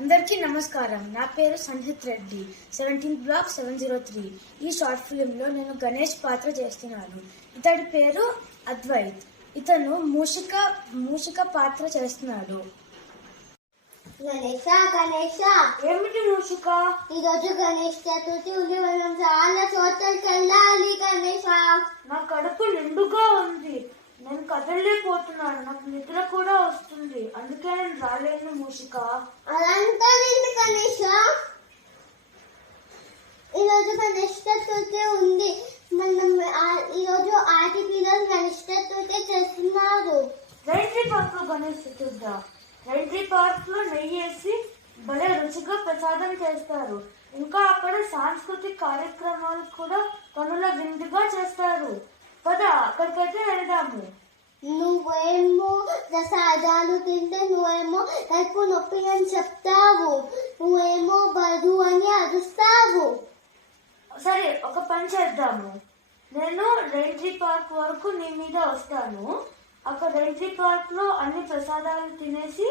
అందరికీ నమస్కారం. నా పేరు సంహిత్ రెడ్డి. 17th black 703. ఈ షార్ట్ ఫిలింలో నేను గణేష్ పాత్ర చేస్తున్నాను. ఇతడి పేరు అద్వైత్. ఇతను మూషిక పాత్ర చేస్తున్నాడు. గణేష గణేష ఏమిటి మూషిక? ఈరోజు గణేష్ చతుర్థి ఉంది, మనం చాలా చోట్లకి వెళ్ళాలి. గణేష, నా కడుపు నిండుగా ఉంది, నేను కదలలేకపోతున్నాను, నాకు నిద్ర కూడా వస్తుంది, అందుకే నేను రాలేను మూషిక. అదంతా నింది గణేష. ఈరోజు గణేష్ చతుర్థి ఉంది, మనం ఈరోజు ఆది పిల్లలు గణేష్ చతుర్థి చేస్తున్నారు. రైల్వే పార్క్ లో గణేష్ చతుర్థి. రైల్వే పార్క్ లో నెయ్యి వేసి భలే రుచిగా ప్రసాదం చేస్తారు. ఇంకా అక్కడ సాంస్కృతిక కార్యక్రమాలు కూడా కనుల విందుగా చేస్తారు. పద, అక్కడికైతే వెళ్దాము. నువ్వేమో ప్రసాదాలు తింటే నువ్వేమో కడుపు నొప్పి అని చెప్తావు, నువ్వేమో బదు అని అరుస్తావు. సరే, ఒక పని చేద్దాము. నేను రైల్వే పార్క్ వరకు నీ మీద వస్తాను. అక్కడ రైల్వే పార్క్ లో అన్ని ప్రసాదాలు తినేసి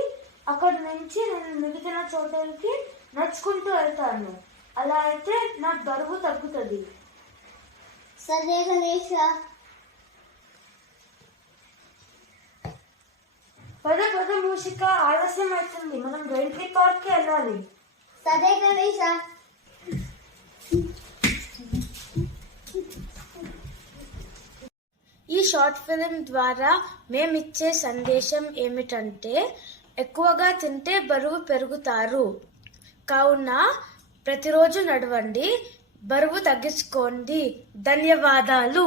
అక్కడి నుంచి నేను మిగిలిన చోటలకి నడుచుకుంటూ వెళ్తాను. అలా అయితే నా బరువు తగ్గుతుంది. సరే గణేష. పద పద మూషిక, ఆలస్యం అవుతుంది, మనం రైల్వే పార్క్ కి వెళ్ళాలి. సరే గణేష. ఈ షార్ట్ ఫిలిం ద్వారా మేమిచ్చే సందేశం ఏమిటంటే, ఎక్కువగా తింటే బరువు పెరుగుతారు, కావున ప్రతిరోజు నడవండి, బరువు తగ్గించుకోండి. ధన్యవాదాలు.